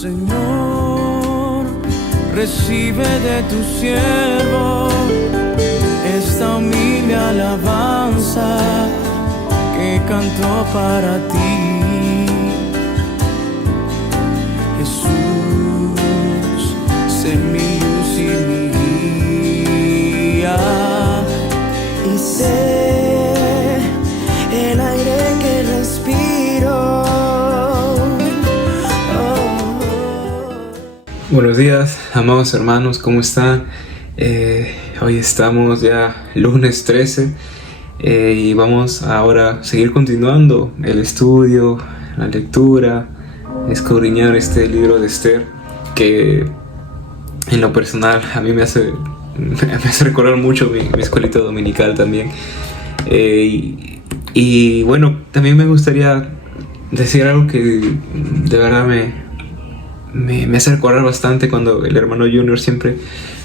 Señor, recibe de tu siervo esta humilde alabanza que cantó para ti. Jesús, sé mi luz y mi guía, y sé el aire que respiro. Buenos días, amados hermanos, ¿cómo están? Hoy estamos ya lunes 13 y vamos ahora a seguir continuando el estudio, la lectura, escudriñar este libro de Esther, que en lo personal a mí me hace recordar mucho mi escuelita dominical también. Y bueno, también me gustaría decir algo que de verdad me hace recordar bastante cuando el hermano Junior siempre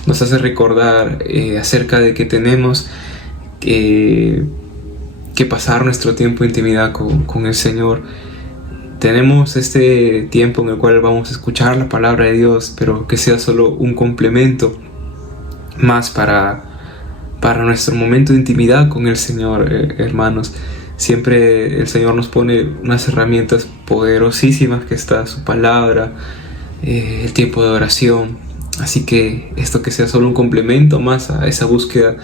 nos hace recordar acerca de que tenemos que pasar nuestro tiempo de intimidad con el Señor. Tenemos este tiempo en el cual vamos a escuchar la palabra de Dios, pero que sea solo un complemento más para nuestro momento de intimidad con el Señor, hermanos. Siempre el Señor nos pone unas herramientas poderosísimas, que está su palabra, el tiempo de oración. Así que esto que sea solo un complemento más a esa búsqueda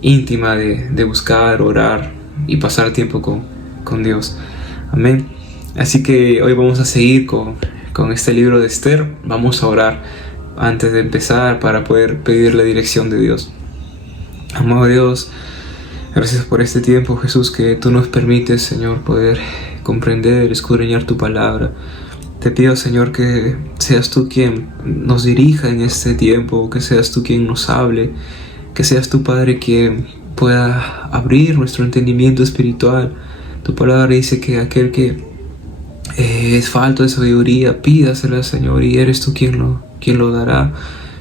íntima de buscar, orar y pasar tiempo con Dios. Amén. Así que hoy vamos a seguir con este libro de Esther. Vamos a orar antes de empezar para poder pedir la dirección de Dios. Amado Dios, gracias por este tiempo, Jesús, que tú nos permites, Señor, poder comprender, escudriñar tu palabra. Te pido, Señor, que seas tú quien nos dirija en este tiempo, que seas tú quien nos hable, que seas tu Padre quien pueda abrir nuestro entendimiento espiritual. Tu palabra dice que aquel que es falto de sabiduría, pídasela, Señor, y eres tú quien lo dará.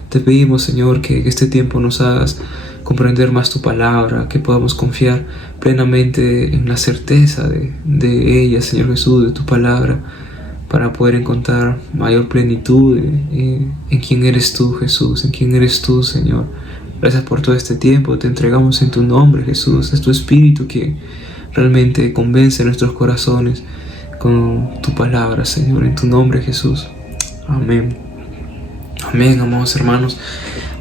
Te pedimos, Señor, que este tiempo nos hagas comprender más tu palabra, que podamos confiar plenamente en la certeza de ella, Señor Jesús, de tu palabra, para poder encontrar mayor plenitud en quién eres tú, Jesús, en quién eres tú, Señor. Gracias por todo este tiempo, te entregamos en tu nombre, Jesús. Es tu Espíritu que realmente convence nuestros corazones con tu palabra, Señor, en tu nombre, Jesús. Amén. Amén, amados hermanos.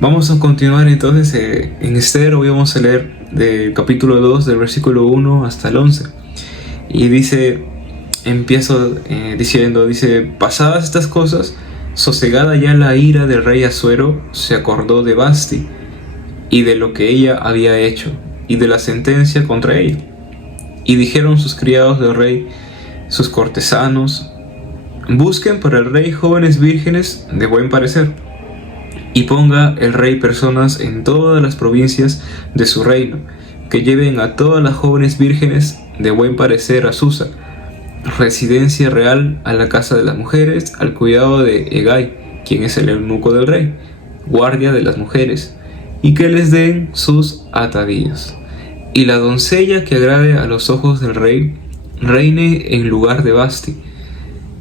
Vamos a continuar entonces en Esther. Hoy vamos a leer del capítulo 2, del versículo 1 hasta el 11. Y empiezo diciendo, pasadas estas cosas, sosegada ya la ira del rey Asuero, se acordó de Vasti y de lo que ella había hecho y de la sentencia contra ella. Y dijeron sus criados del rey, sus cortesanos, busquen para el rey jóvenes vírgenes de buen parecer, y ponga el rey personas en todas las provincias de su reino, que lleven a todas las jóvenes vírgenes de buen parecer a Susa, residencia real, a la casa de las mujeres, al cuidado de Hegai, quien es el eunuco del rey, guardia de las mujeres, y que les den sus atavíos. Y la doncella que agrade a los ojos del rey, reine en lugar de Vasti.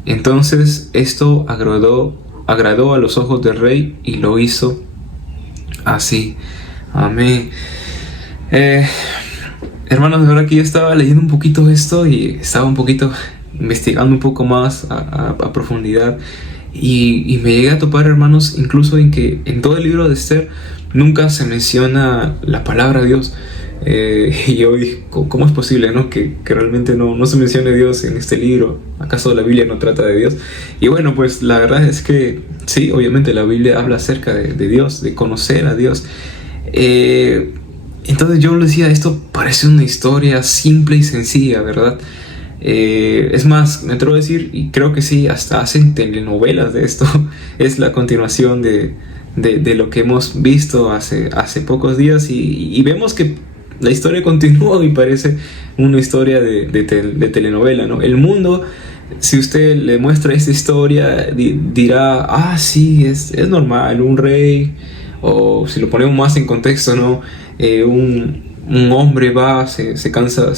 Entonces esto agradó a los ojos del rey, y lo hizo así. Amén. Hermanos, de verdad que yo estaba leyendo un poquito esto y estaba un poquito investigando un poco más a profundidad, y me llegué a topar, hermanos, incluso en que en todo el libro de Esther nunca se menciona la palabra de Dios. Y yo dije, ¿cómo es posible, no? Que realmente no se mencione Dios en este libro? ¿Acaso la Biblia no trata de Dios? Y bueno, pues la verdad es que sí, obviamente la Biblia habla acerca de Dios, de conocer a Dios. Entonces yo le decía, esto parece una historia simple y sencilla, ¿verdad? Es más, me atrevo a decir, y creo que sí, hasta hacen telenovelas de esto. Es la continuación de lo que hemos visto hace pocos días, y vemos que la historia continúa y parece una historia de telenovela, ¿no? El mundo, si usted le muestra esta historia, dirá, sí, es normal, un rey, o si lo ponemos más en contexto, ¿no? Un hombre va, se casa,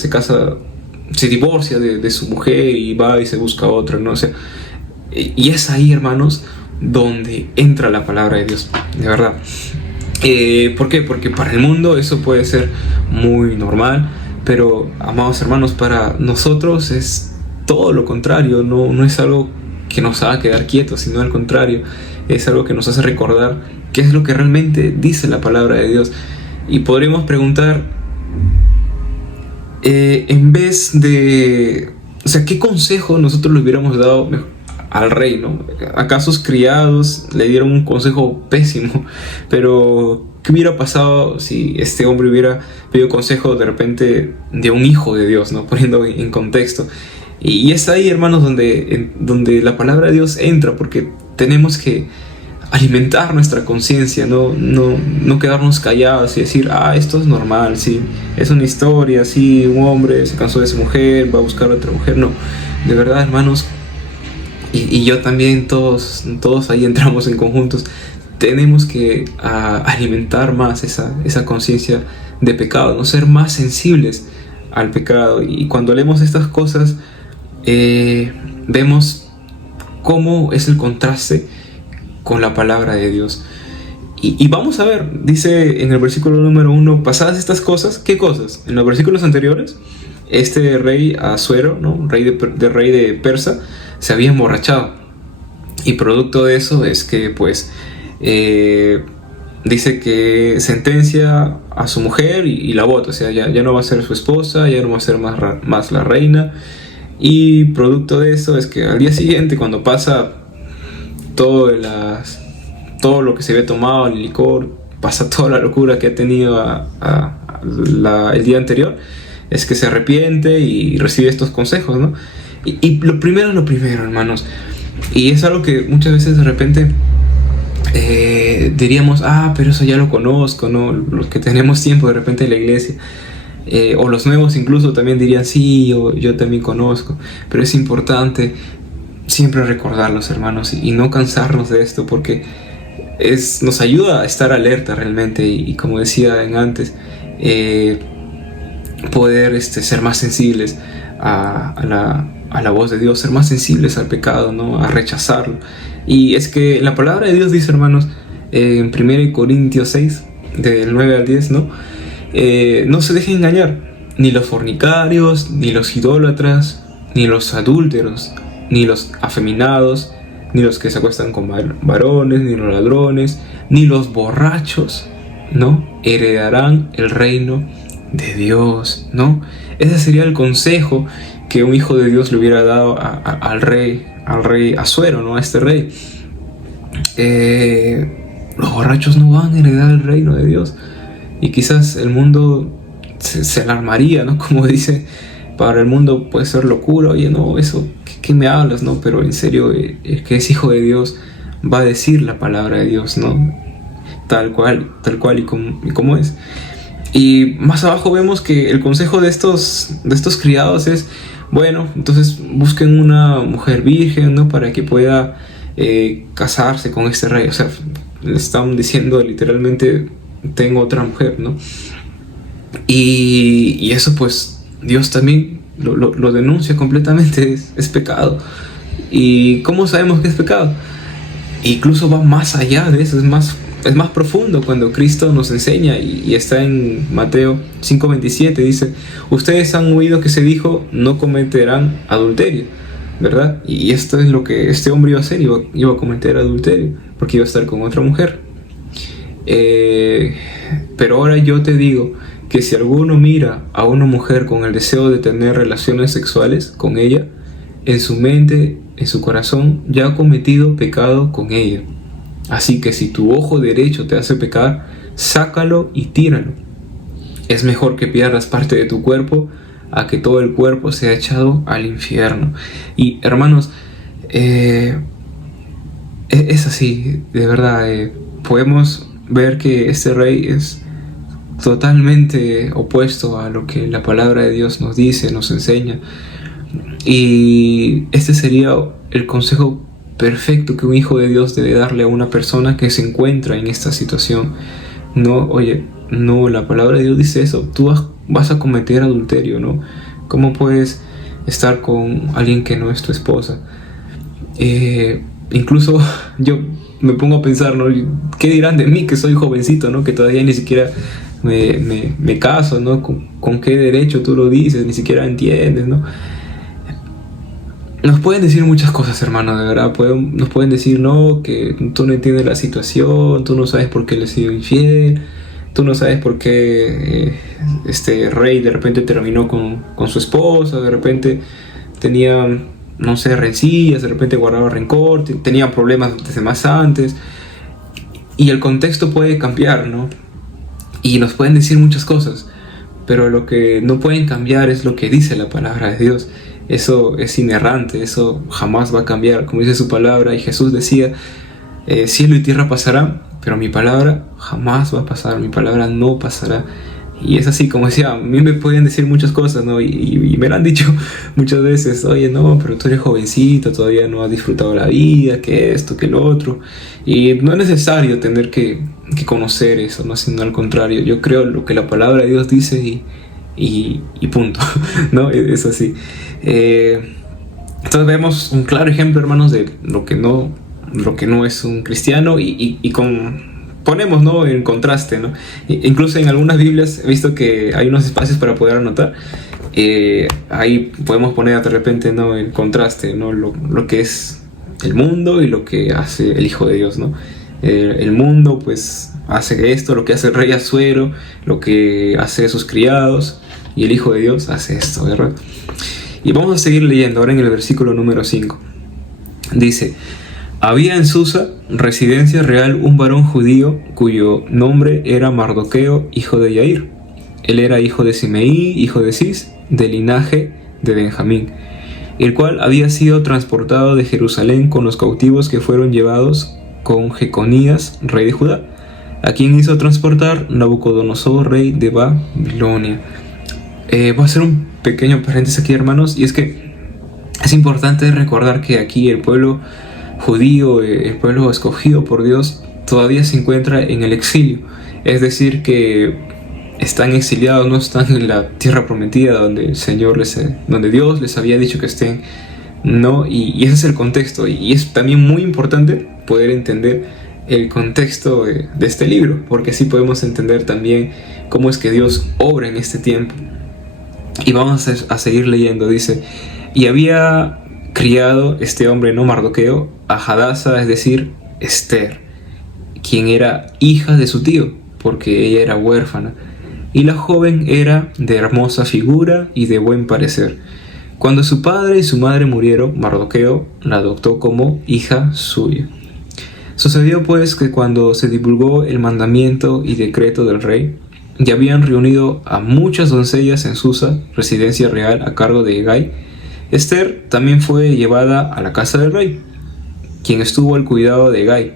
se divorcia de su mujer y va y se busca otra, ¿no? O sea, Y es ahí, hermanos, donde entra la palabra de Dios, de verdad. ¿Por qué? Porque para el mundo eso puede ser muy normal, pero, amados hermanos, para nosotros es todo lo contrario. No es algo que nos haga quedar quietos, sino al contrario, es algo que nos hace recordar qué es lo que realmente dice la palabra de Dios. Y podríamos preguntar, en vez de... O sea, ¿qué consejo nosotros le hubiéramos dado al rey, ¿no? Acá sus criados le dieron un consejo pésimo, pero ¿qué hubiera pasado si este hombre hubiera pedido consejo de repente de un hijo de Dios, ¿no? Poniendo en contexto. Y es ahí, hermanos, donde la palabra de Dios entra, porque tenemos que alimentar nuestra conciencia, no quedarnos callados y decir, esto es normal, sí, es una historia, sí, un hombre se cansó de su mujer, va a buscar a otra mujer. No, de verdad, hermanos, y yo también, todos ahí entramos en conjuntos, tenemos que alimentar más esa conciencia de pecado, no ser más sensibles al pecado. Y cuando leemos estas cosas, vemos cómo es el contraste con la palabra de Dios. Y vamos a ver, dice en el versículo número 1, pasadas estas cosas, ¿qué cosas? En los versículos anteriores, este rey Asuero, ¿no? rey de Persa, se había emborrachado. Y producto de eso es que, pues, dice que sentencia a su mujer y la bota. O sea, ya no va a ser su esposa, ya no va a ser más la reina. Y producto de eso es que al día siguiente, cuando pasa todo lo que se había tomado, el licor, pasa toda la locura que ha tenido el día anterior, es que se arrepiente y recibe estos consejos, ¿no? Y lo primero, hermanos, y es algo que muchas veces de repente diríamos, pero eso ya lo conozco, ¿no? Los que tenemos tiempo de repente en la iglesia, o los nuevos incluso también dirían, sí, yo también conozco, pero es importante siempre recordarlos, hermanos, y no cansarnos de esto, porque nos ayuda a estar alerta realmente, y como decía antes, poder ser más sensibles a la voz de Dios, ser más sensibles al pecado, ¿no? A rechazarlo. Y es que la palabra de Dios dice, hermanos, en 1 Corintios 6, del 9 al 10, ¿no? No se dejen engañar, ni los fornicarios, ni los idólatras, ni los adúlteros, ni los afeminados, ni los que se acuestan con varones, ni los ladrones, ni los borrachos, ¿no? Heredarán el reino de Dios, ¿no? Ese sería el consejo que un hijo de Dios le hubiera dado al rey Asuero, ¿no? A este rey. Los borrachos no van a heredar el reino de Dios. Y quizás el mundo se alarmaría, ¿no? Como dice, para el mundo puede ser locura. Oye, no, eso, ¿qué me hablas, no? Pero en serio, el que es hijo de Dios va a decir la palabra de Dios, ¿no? Tal cual y como es. Y más abajo vemos que el consejo de estos criados es, bueno, entonces busquen una mujer virgen, ¿no? Para que pueda casarse con este rey. O sea, le están diciendo literalmente, tengo otra mujer, ¿no? Y eso, pues, Dios también lo denuncia completamente, es pecado. ¿Y cómo sabemos que es pecado? Incluso va más allá de eso, es más profundo cuando Cristo nos enseña, y está en Mateo 5:27, dice, ustedes han oído que se dijo, no cometerán adulterio, ¿verdad? Y esto es lo que este hombre iba a hacer, iba a cometer adulterio, porque iba a estar con otra mujer. Pero ahora yo te digo que si alguno mira a una mujer con el deseo de tener relaciones sexuales con ella, en su mente, en su corazón, ya ha cometido pecado con ella. Así que si tu ojo derecho te hace pecar, sácalo y tíralo. Es mejor que pierdas parte de tu cuerpo a que todo el cuerpo sea echado al infierno. Y hermanos, es así, de verdad. Podemos ver que este rey es totalmente opuesto a lo que la palabra de Dios nos dice, nos enseña. Y este sería el consejo perfecto que un hijo de Dios debe darle a una persona que se encuentra en esta situación. No, oye, no, la palabra de Dios dice eso, tú vas a cometer adulterio, ¿no? ¿Cómo puedes estar con alguien que no es tu esposa? Incluso yo me pongo a pensar, ¿no? ¿Qué dirán de mí que soy jovencito, ¿no? Que todavía ni siquiera me caso, ¿no? ¿Con qué derecho tú lo dices? Ni siquiera entiendes, ¿no? Nos pueden decir muchas cosas, hermano, de verdad. Nos pueden decir, no, que tú no entiendes la situación, tú no sabes por qué le he sido infiel, tú no sabes por qué este rey de repente terminó con su esposa, de repente tenía, no sé, rencillas, de repente guardaba rencor, tenía problemas desde más antes. Y el contexto puede cambiar, ¿no? Y nos pueden decir muchas cosas, pero lo que no pueden cambiar es lo que dice la palabra de Dios. Eso es inerrante, eso jamás va a cambiar, como dice su palabra. Y Jesús decía, cielo y tierra pasarán, pero mi palabra jamás va a pasar, mi palabra no pasará. Y es así, como decía, a mí me pueden decir muchas cosas, ¿no? Y me lo han dicho muchas veces, oye, no, pero tú eres jovencito, todavía no has disfrutado la vida, que esto, que lo otro. Y no es necesario tener que conocer eso, ¿no? Sino al contrario, yo creo lo que la palabra de Dios dice y punto, ¿no? Es así. Entonces vemos un claro ejemplo, hermanos, de lo que no es un cristiano y ponemos, ¿no?, en contraste, ¿no? Incluso en algunas Biblias he visto que hay unos espacios para poder anotar. Ahí podemos poner de repente, ¿no?, en contraste, ¿no?, lo que es el mundo y lo que hace el Hijo de Dios, ¿no? El mundo pues hace esto, lo que hace el rey Asuero, lo que hace sus criados, y el Hijo de Dios hace esto, ¿verdad? Y vamos a seguir leyendo ahora en el versículo número 5. Dice: había en Susa, residencia real, un varón judío cuyo nombre era Mardoqueo, hijo de Yair. Él era hijo de Simeí, hijo de Cis, del linaje de Benjamín, el cual había sido transportado de Jerusalén con los cautivos que fueron llevados con Jeconías, rey de Judá, a quien hizo transportar Nabucodonosor, rey de Babilonia. Voy a hacer un pequeño paréntesis aquí, hermanos, y es que es importante recordar que aquí el pueblo judío, el pueblo escogido por Dios, todavía se encuentra en el exilio. Es decir, que están exiliados, no están en la tierra prometida donde donde Dios les había dicho que estén, ¿no? Y ese es el contexto. Y es también muy importante poder entender el contexto de este libro, porque así podemos entender también cómo es que Dios obra en este tiempo. Y vamos a seguir leyendo. Dice: y había criado este hombre, no Mardoqueo, a Hadasa, es decir, Esther, quien era hija de su tío, porque ella era huérfana, y la joven era de hermosa figura y de buen parecer. Cuando su padre y su madre murieron, Mardoqueo la adoptó como hija suya. Sucedió pues que cuando se divulgó el mandamiento y decreto del rey, ya habían reunido a muchas doncellas en Susa, residencia real a cargo de Hegai. Esther también fue llevada a la casa del rey, quien estuvo al cuidado de Hegai,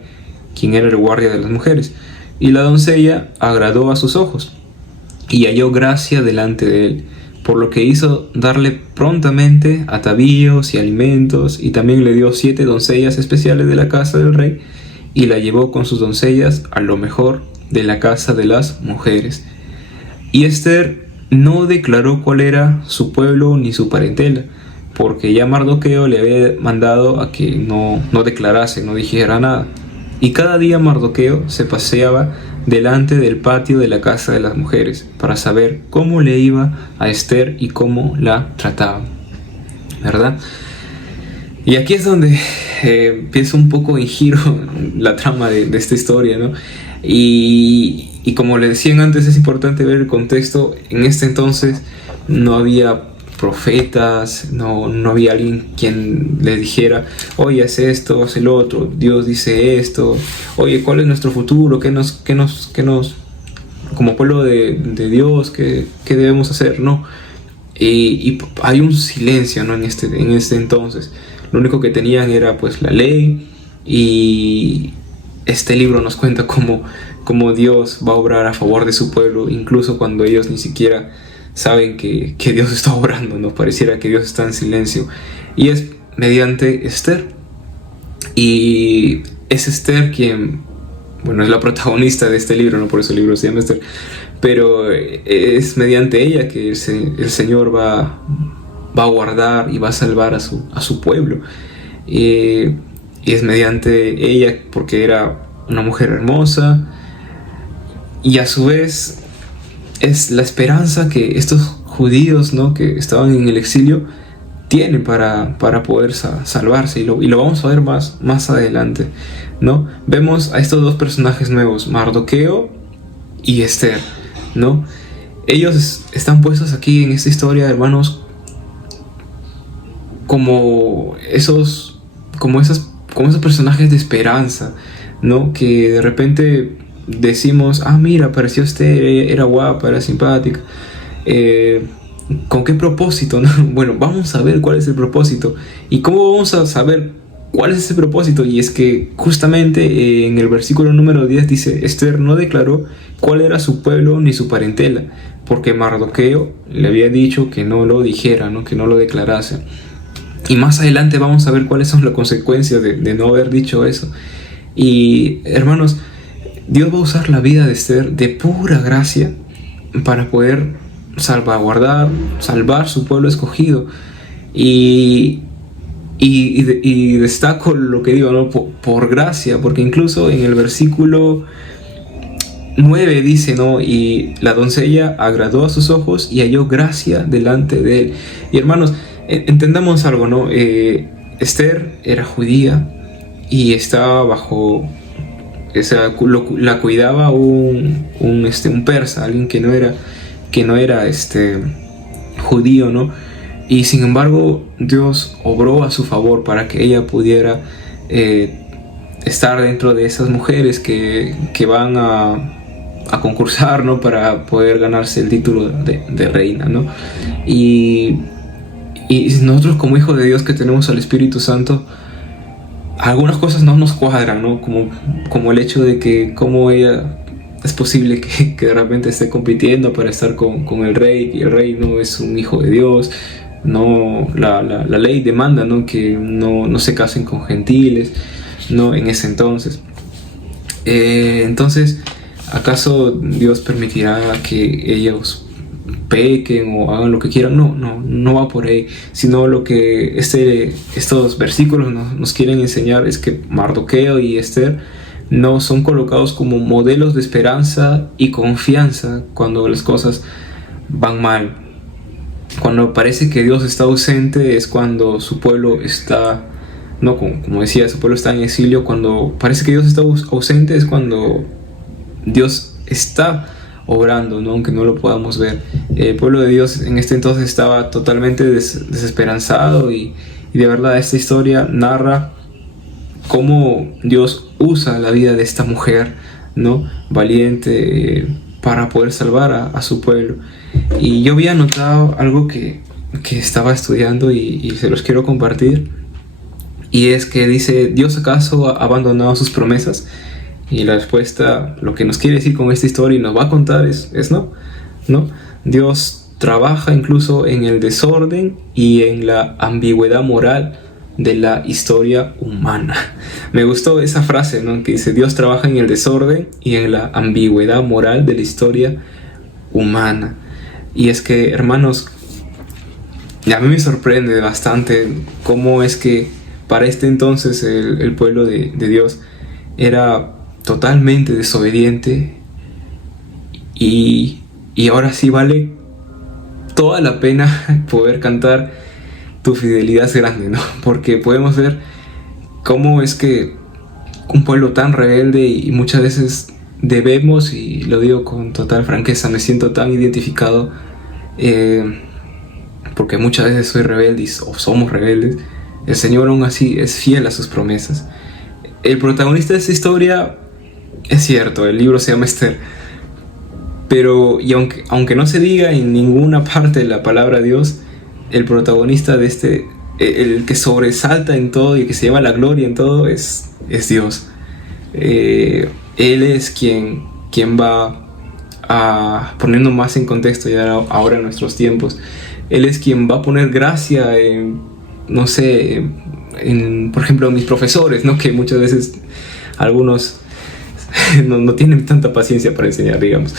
quien era el guardia de las mujeres, y la doncella agradó a sus ojos, y halló gracia delante de él, por lo que hizo darle prontamente atavíos y alimentos, y también le dio 7 doncellas especiales de la casa del rey, y la llevó con sus doncellas a lo mejor de la casa de las mujeres. Y Esther no declaró cuál era su pueblo ni su parentela, porque ya Mardoqueo le había mandado a que no declarase, no dijera nada. Y cada día Mardoqueo se paseaba delante del patio de la casa de las mujeres para saber cómo le iba a Esther y cómo la trataba, ¿verdad? Y aquí es donde empieza un poco en giro la trama de esta historia, ¿no? Y como le decían antes, es importante ver el contexto. En este entonces no había profetas, no había alguien quien le dijera: oye, haz esto, haz el otro, Dios dice esto, oye, ¿cuál es nuestro futuro? ¿Qué nos como pueblo de Dios, qué debemos hacer? No. Y hay un silencio, ¿no? en este entonces. Lo único que tenían era pues la ley, y este libro nos cuenta cómo Dios va a obrar a favor de su pueblo, incluso cuando ellos ni siquiera saben que Dios está obrando, ¿no? Pareciera que Dios está en silencio. Y es mediante Esther. Y es Esther quien, bueno, es la protagonista de este libro, ¿no? Por eso el libro se llama Esther. Pero es mediante ella que el Señor va a guardar y va a salvar a su pueblo. y es mediante ella, porque era una mujer hermosa, y a su vez es la esperanza que estos judíos, ¿no?, que estaban en el exilio tienen para poder salvarse, y lo vamos a ver más adelante, ¿no? Vemos a estos dos personajes nuevos, Mardoqueo y Esther, ¿no? Ellos están puestos aquí en esta historia, hermanos, como esos personajes de esperanza, ¿no? Que de repente decimos, mira, apareció Esther, era guapa, era simpática. ¿Con qué propósito, no? Bueno, vamos a ver cuál es el propósito. ¿Y cómo vamos a saber cuál es ese propósito? Y es que justamente en el versículo número 10 dice: Esther no declaró cuál era su pueblo ni su parentela, porque Mardoqueo le había dicho que no lo dijera, ¿no?, que no lo declarase. Y más adelante vamos a ver cuáles son las consecuencias de no haber dicho eso. Y hermanos, Dios va a usar la vida de Esther de pura gracia para poder salvar su pueblo escogido. Y destaco lo que digo, ¿no?, por gracia, porque incluso en el versículo 9 dice, ¿no?, y la doncella agradó a sus ojos y halló gracia delante de él. Y hermanos, entendamos algo, ¿no? Esther era judía y estaba bajo, o sea, la cuidaba un persa, alguien que no era judío, ¿no? Y sin embargo Dios obró a su favor para que ella pudiera estar dentro de esas mujeres que van a concursar, ¿no?, para poder ganarse el título de reina, ¿no? Y nosotros, como hijos de Dios que tenemos al Espíritu Santo, algunas cosas no nos cuadran, ¿no? Como el hecho de que cómo ella es posible que de repente esté compitiendo para estar con el rey, y el rey no es un hijo de Dios. No, la ley demanda, ¿no?, que no se casen con gentiles, ¿no?, en ese entonces. Entonces, ¿acaso Dios permitirá que ellos pequen o hagan lo que quieran? No va por ahí, sino lo que estos versículos nos quieren enseñar es que Mardoqueo y Esther no son colocados como modelos de esperanza y confianza cuando las cosas van mal. Cuando parece que Dios está ausente es cuando su pueblo está, no, como decía, su pueblo está en exilio. Cuando parece que Dios está ausente es cuando Dios está obrando, ¿no?, aunque no lo podamos ver. El pueblo de Dios en este entonces estaba totalmente desesperanzado, y de verdad esta historia narra cómo Dios usa la vida de esta mujer, ¿no?, valiente, para poder salvar a su pueblo. Y yo había notado algo que estaba estudiando y se los quiero compartir, y es que dice: ¿Dios acaso ha abandonado sus promesas? Y la respuesta, lo que nos quiere decir con esta historia y nos va a contar es no. Dios trabaja incluso en el desorden y en la ambigüedad moral de la historia humana. Me gustó esa frase, ¿no?, que dice: Dios trabaja en el desorden y en la ambigüedad moral de la historia humana. Y es que, hermanos, a mí me sorprende bastante cómo es que para este entonces el pueblo de Dios era totalmente desobediente, y ahora sí vale toda la pena poder cantar Tu fidelidad es grande, ¿no? Porque podemos ver cómo es que un pueblo tan rebelde, y muchas veces debemos, y lo digo con total franqueza, me siento tan identificado, porque muchas veces soy rebelde o somos rebeldes. El Señor aún así es fiel a sus promesas. El protagonista de esta historia es cierto, el libro se llama Esther, pero aunque no se diga en ninguna parte de la palabra Dios, el protagonista de el que sobresalta en todo y que se lleva la gloria en todo es Dios. Él es quien va a ponernos más en contexto ya ahora en nuestros tiempos. Él es quien va a poner gracia en, no sé, por ejemplo, mis profesores, ¿no?, que muchas veces algunos no tienen tanta paciencia para enseñar, digamos.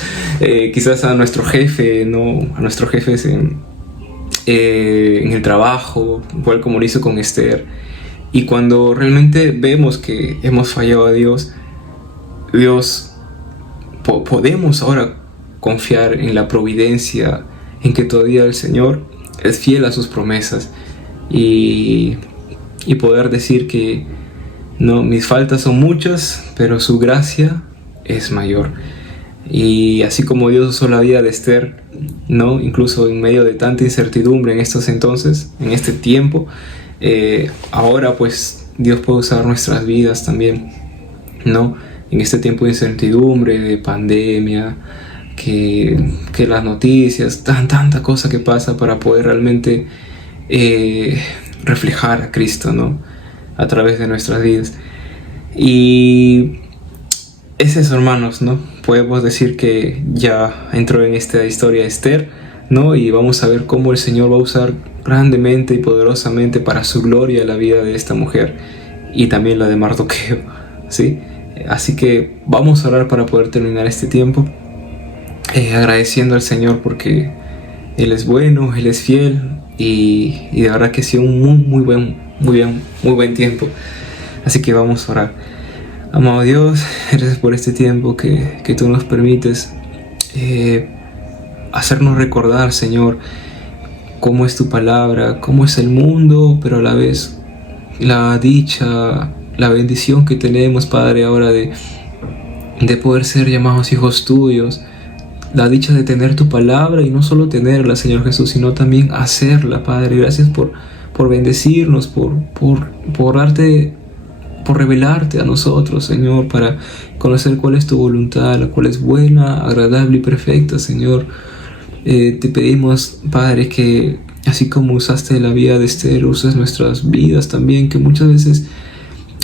Quizás a nuestro jefe, ¿no?, a nuestros jefes en el trabajo, igual como lo hizo con Esther. Y cuando realmente vemos que hemos fallado a Dios, podemos ahora confiar en la providencia, en que todavía el Señor es fiel a sus promesas, y poder decir que no, mis faltas son muchas, pero su gracia es mayor. Y así como Dios usó la vida de Esther, ¿no? Incluso en medio de tanta incertidumbre en estos entonces, en este tiempo, ahora pues Dios puede usar nuestras vidas también, ¿no? En este tiempo de incertidumbre, de pandemia, que las noticias, tanta cosa que pasa, para poder realmente reflejar a Cristo, ¿no? A través de nuestras vidas. Y es eso, hermanos, ¿no? Podemos decir que ya entró en esta historia Esther, ¿no? Y vamos a ver cómo el Señor va a usar grandemente y poderosamente para su gloria la vida de esta mujer y también la de Mardoqueo, ¿sí? Así que vamos a orar para poder terminar este tiempo, agradeciendo al Señor porque Él es bueno, Él es fiel, y de verdad que ha sido un muy buen tiempo. Así que vamos a orar. Amado Dios, gracias por este tiempo que tú nos permites hacernos recordar, Señor, cómo es tu palabra, cómo es el mundo, pero a la vez la dicha, la bendición que tenemos, Padre, ahora de poder ser llamados hijos tuyos, la dicha de tener tu palabra y no solo tenerla, Señor Jesús, sino también hacerla, Padre. Gracias por bendecirnos, por darte, por revelarte a nosotros, Señor, para conocer cuál es tu voluntad, la cual es buena, agradable y perfecta, Señor. Te pedimos, Padre, que así como usaste la vida de Esther, uses nuestras vidas también, que muchas veces,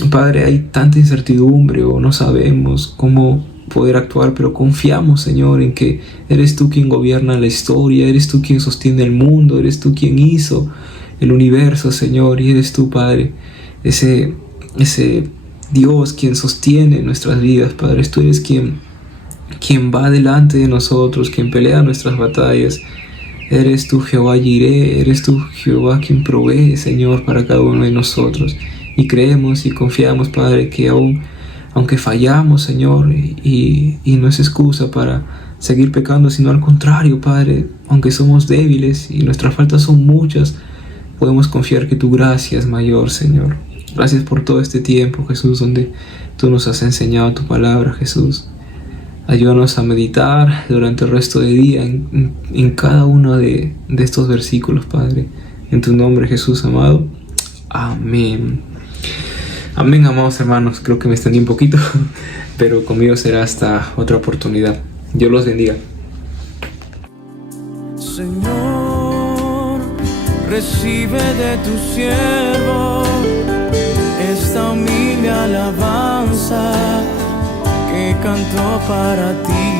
Padre, hay tanta incertidumbre o no sabemos cómo poder actuar, pero confiamos, Señor, en que eres tú quien gobierna la historia, eres tú quien sostiene el mundo, eres tú quien hizo el universo, Señor, y eres tú, Padre, ese Dios quien sostiene nuestras vidas, Padre. Tú eres quien va delante de nosotros, quien pelea nuestras batallas. Eres tú, Jehová Jireh, eres tú, Jehová, quien provee, Señor, para cada uno de nosotros. Y creemos y confiamos, Padre, que aunque fallamos, Señor, y no es excusa para seguir pecando, sino al contrario, Padre, aunque somos débiles y nuestras faltas son muchas, podemos confiar que tu gracia es mayor, Señor. Gracias por todo este tiempo, Jesús, donde tú nos has enseñado tu palabra, Jesús. Ayúdanos a meditar durante el resto del día en cada uno de estos versículos, Padre. En tu nombre, Jesús amado. Amén. Amén, amados hermanos. Creo que me extendí un poquito, pero conmigo será hasta otra oportunidad. Dios los bendiga. Señor, recibe de tu siervo esta humilde alabanza que canto para ti.